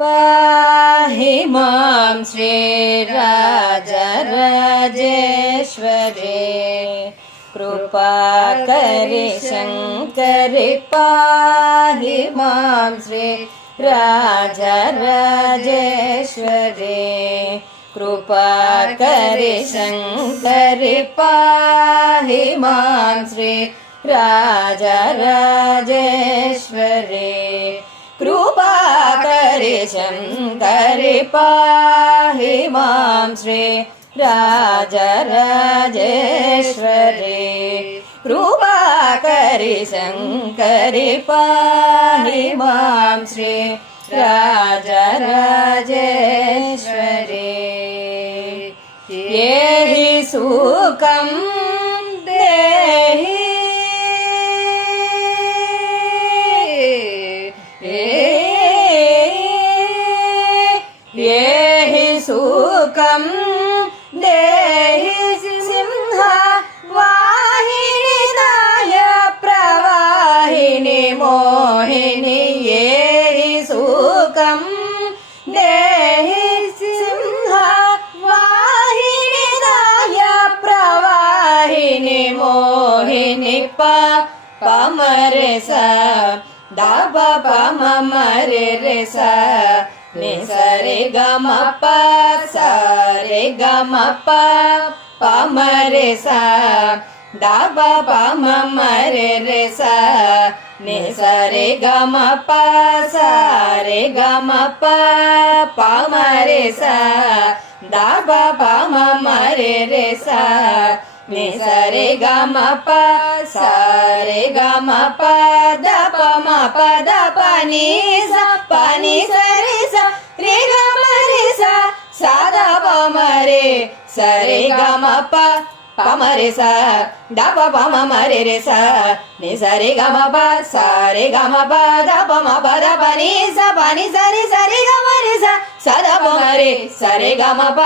पाहि मां श्रीराजराजेश्वरी कृपाकरि शङ्करि पाहि मां श्रीराजराजेश्वरी कृपाकरि शङ्करि पाहि मां श्रीराजराजेश्वरी कृपाकरि शङ्करि पाहि मां श्रीराजराजेश्वरी कृपाकरि शङ्करि पाहि मां श्रीराजराजेश्वरी येहि सुखं देहि येहि सुखं देहि सिंह वाहिनी नाय प्रवाहिनी मोहिनी येहि सुखं देहि सिंह वाहिनी नाय प्रवाहिनी मोहिनी पमरे सा दाब पम मरे रे सा नि सरे ग म प सा रे ग म प प म रे सा दा ब प म म रे रे सा नि सरे ग म प सा रे ग म प प म रे सा दा ब प म म रे रे सा नि सरे ग म प सा रे ग म प द प म प द प नि सा प नि सा रे सा रे ग म रे सा सा द प म रे सा रे ग म प प म रे सा द प प म म रे रे सा नि सा रे ग म प सा रे ग म प द प म प द प नि सा रे ग म रे सा सा द प म रे सा रे ग म प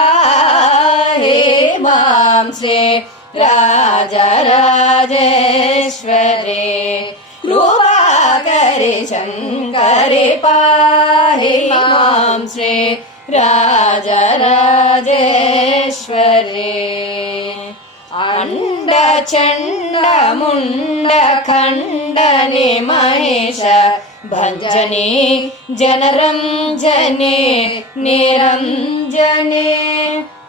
हे मां श्री राजराजेश्वरी कृपाकरि शङ्करि पाहि मां श्री राजराजेश्वरी अंड चंड मुंड खंडनि महेश भंजनी जनरंजने निरंजने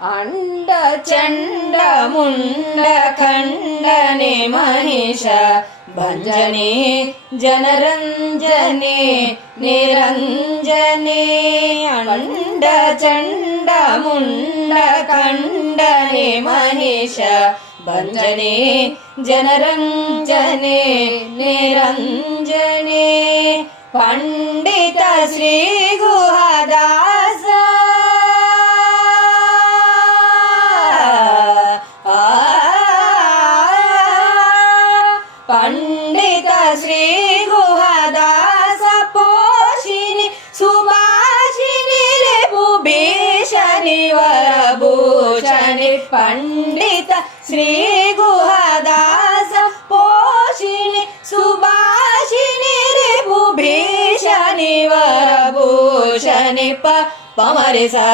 अंड चंड मुंड खंडने महेश भंजने जनरंजने निरंजने अंड चंड मुंड खंडने महेश भंजने जनरंजने निरंजने पंडित श्री गुहदास पंडित श्री गुहदास पोषिणी सुभाषिणी रेपुभीषणी वरभूषणी पंडित श्री गुहदास पोषिणी सुभाषिणी रेपुभीषणी वरभूषणी पमरे सा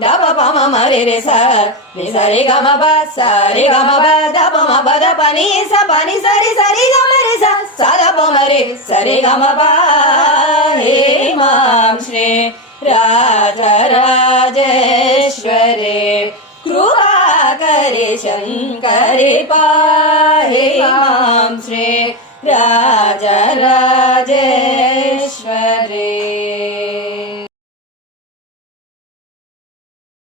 द प प म म रे रे सा नि सा रे ग म प सा रे ग म प द प म प द प नि सा रे ग म रे सा सा द प म रे सा रे ग म प हे मां श्री राजराजेश्वरी कृपाकरि शङ्करि पाहि मां श्री राजराजेश्वरी।